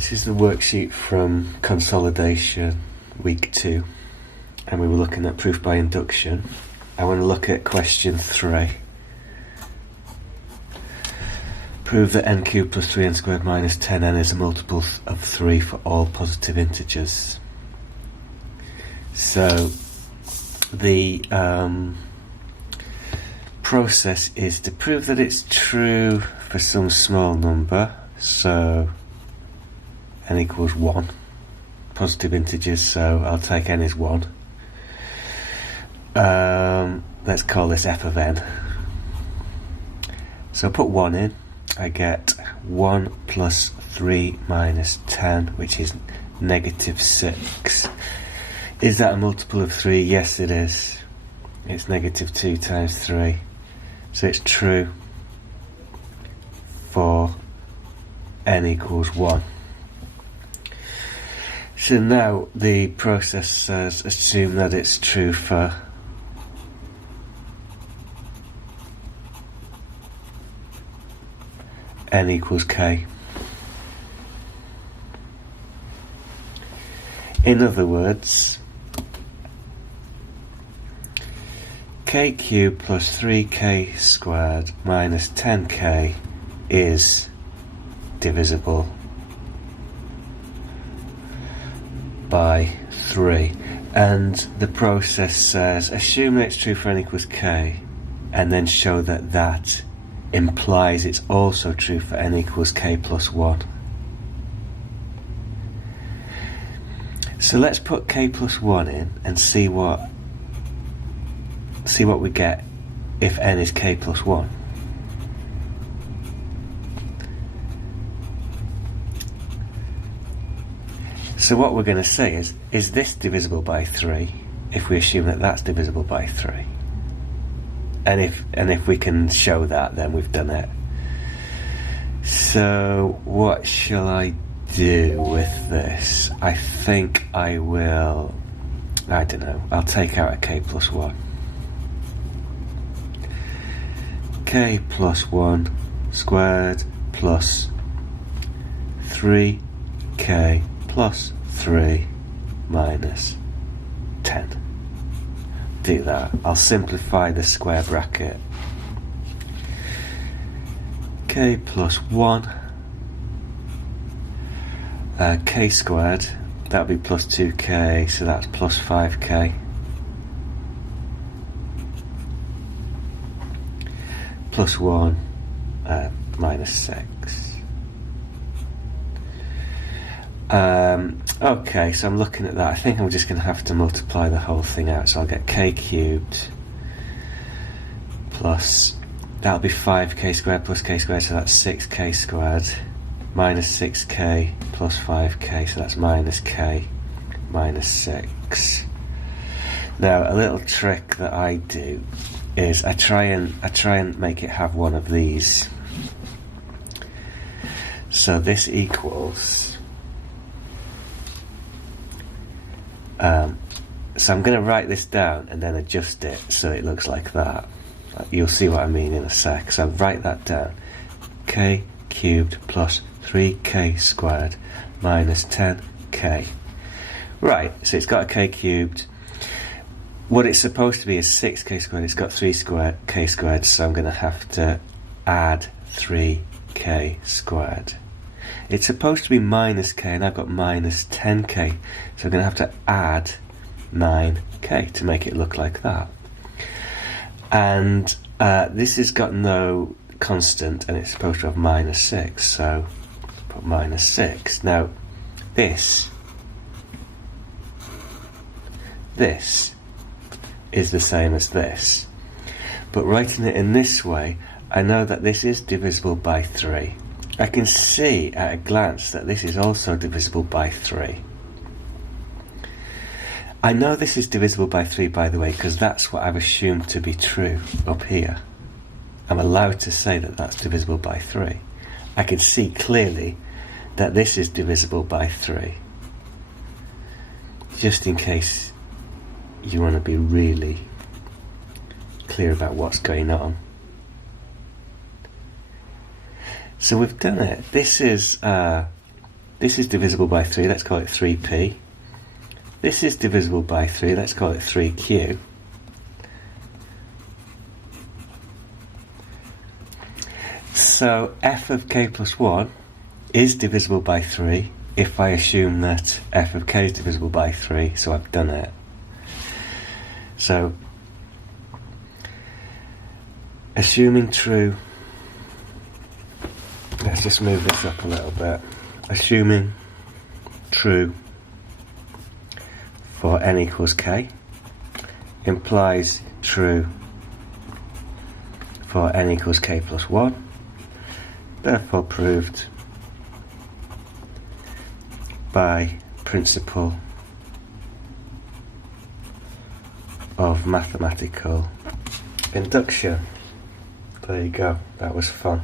This is the worksheet from Consolidation, week 2, and we were looking at proof by induction. I want to look at question 3. Prove that n cubed plus 3n squared minus 10n is a multiple of 3 for all positive integers. So the process is to prove that it's true for some small number, so n equals 1, positive integers, so I'll take n is 1. Let's call this f of n. So I put 1 in, I get 1 plus 3 minus 10, which is negative 6. Is that a multiple of 3? Yes, it is. It's negative 2 times 3. So it's true for n equals 1. So now the process says assume that it's true for n equals k. In other words, k cubed plus 3k squared minus 10k is divisible by 3, and the process says assume that it's true for n equals k and then show that that implies it's also true for n equals k plus 1. So let's put k plus 1 in and see what we get if n is k plus 1. So what we're going to say is this divisible by 3 if we assume that that's divisible by 3? And if we can show that, then we've done it. So what shall I do with this? I think I will, I don't know, I'll take out a k plus 1. K plus 1 squared plus 3k plus 3 minus 10. Do that. I'll simplify the square bracket. K plus 1 k squared, that would be plus 2k, so that's plus 5k plus 1 minus 6. Okay, so I'm looking at that. I think I'm just going to have to multiply the whole thing out. So I'll get k cubed plus, that'll be 5k squared plus k squared, so that's 6k squared, minus 6k plus 5k, so that's minus k minus 6. Now a little trick that I do is I try and make it have one of these. So this equals, so I'm going to write this down and then adjust it so it looks like that. You'll see what I mean in a sec. So write that down. K cubed plus 3k squared minus 10k. Right, so it's got a k cubed. What it's supposed to be is 6k squared. It's got 3k squared, so I'm going to have to add 3k squared. It's supposed to be minus k, and I've got minus 10k, so I'm going to have to add 9k to make it look like that. And this has got no constant, and it's supposed to have minus 6, so put minus 6. Now this is the same as this, but writing it in this way, I know that this is divisible by 3. I can see at a glance that this is also divisible by 3. I know this is divisible by 3, by the way, because that's what I've assumed to be true up here. I'm allowed to say that that's divisible by 3. I can see clearly that this is divisible by 3. Just in case you want to be really clear about what's going on. So we've done it. This is This is divisible by 3, let's call it 3p. This is divisible by 3, let's call it 3q. So f of k plus 1 is divisible by 3 if I assume that f of k is divisible by 3, so I've done it. So, assuming true, let's just move this up a little bit. Assuming true for n equals k implies true for n equals k plus 1, therefore proved by principle of mathematical induction. There you go, that was fun.